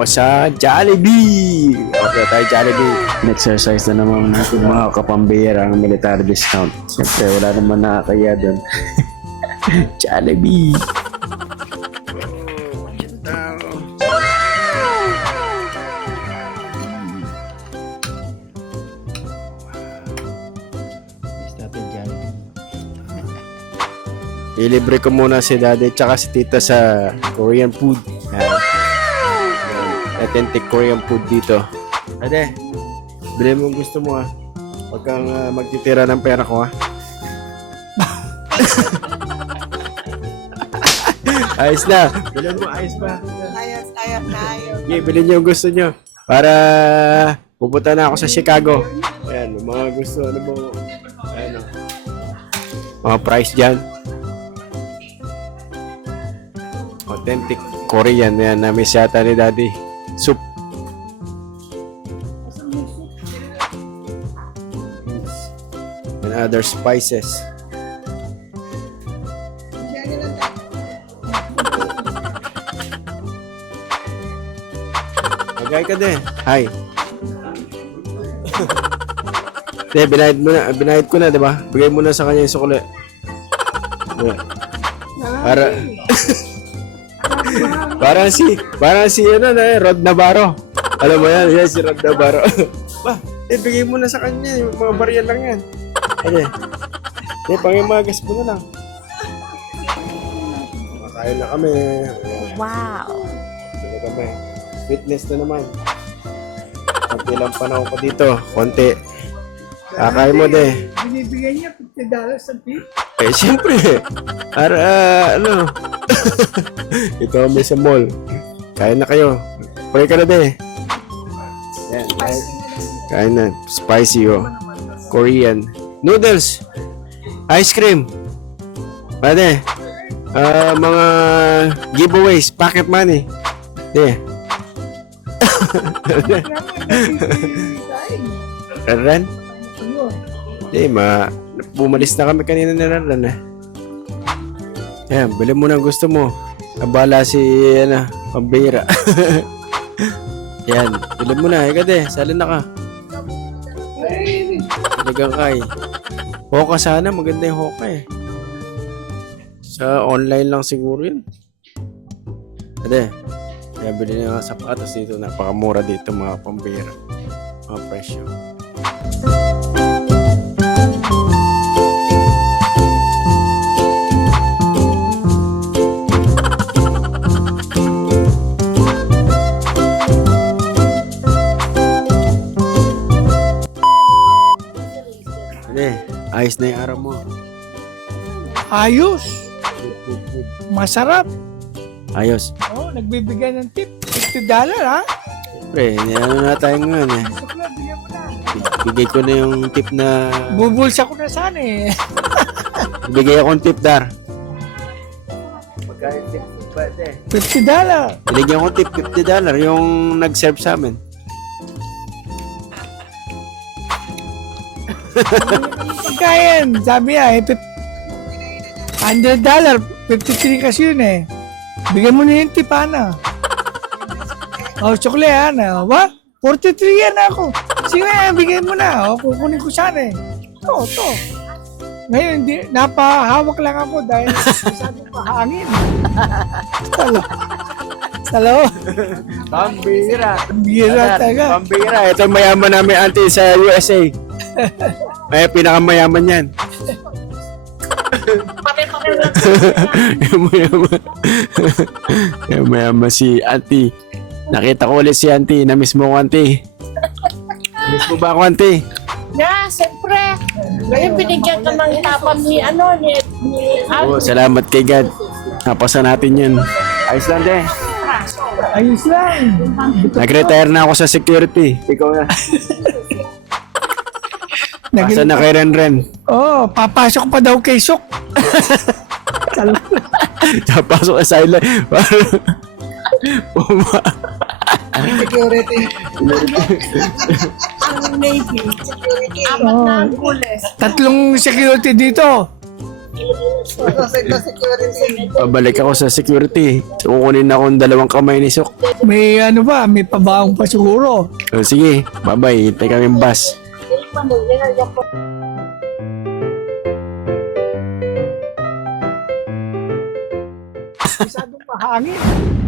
ako sa Jollibee. Okay tayo Jollibee. Exercise na naman natin mga kapambira ang military discount. Siyempre wala naman nakakaya doon. Jollibee. Ilibre ko muna si daddy tsaka si tita sa Korean food. Authentic Korean food dito. Ade, bili mo gusto mo Huwag kang magtitira ng pera ko Ayos na. Bilhin mo, ayos pa. Ayos. Okay, bilhin niyo yung gusto niyo. Para pupunta na ako sa Chicago. Ayan, mga gusto, ano mo. Ayan mga price dyan. Authentic Korean. Ayan, na-miss yata ni daddy. Soup. And other spices. Magay ka din. Hi. Hindi, binayad ko na, di ba? Bigay mo na sa kanya yung sukli. Para... parang si Rod Navarro. Alam mo yan, si Rod Navarro. Bigay mo na sa kanya, yung mga barya lang yan. Pangimagas mo na lang. Makain na kami. Wow. Kaya kami. Fitness na naman. Konti lang panahon ko dito. Konti. Kakain mo Binibigay niya $50 sa tip. Siyempre. Ito kami sa mall. Kain na kayo. Pray ka na Yan, kain na. Spicy Korean. Noodles. Ice cream. Pwede. Mga giveaways. Pocket money. Ran? Bumalis na kami kanina ni Ran Yan, bili mo na gusto mo. Abala si, pambira. Yan, bili mo na. Ika sali na ka. Talagang kay. Hoka sana, maganda yung hoka Sa online lang siguro yun. Kaya bili na nga sapatos dito. Napakamura dito mga pambira. Mga presyo. Ayos na yung araw mo. Ayos. Masarap. Ayos. Nagbibigay ng tip. $50 Siyempre, na tayo ngayon Bigyan mo na. Bigay ko na yung tip na... Bubulsa ko na sana Bigay akong tip, Dar. Magkano tip ba, $50. Binigyan ko tip $50 yung nag-serve sa amin. Pagkain, sabi niya, $100, 53 kasi yun Bigyan mo na yung tip, sukli, What? 43 yan ako. Sige, bigyan mo na. Kukunin ko sana Ito. Ngayon, napahawak lang ako dahil masyadong pahangin. Hello? Pambira. Pambira talaga. Pambira. Ito yung mayaman namin auntie sa USA. Ay, pinakamayaman yan. Yung mayaman si auntie. Nakita ko ulit si auntie. Na-miss mo ko auntie. Miss mo ba ako auntie? Siyempre. Ngayon binigyan ka ng tapam ni Salamat kay God. Napasa natin yun. Ayos lang Ayos lang. Nag-retire na ako sa security. Ikaw na. Pasa na kay Ren. Papasok pa daw kay Sok. Papasok sa silent. Security. Navy. Security. Apat na ang pulis. 3 security dito. Pabalik ako sa security. Kukunin ako ng 2 kamay ni Sok. May ano ba, may pabaong pa siguro. O, sige, bye-bye. Hintay kami yung bus. Masyadong mahangin.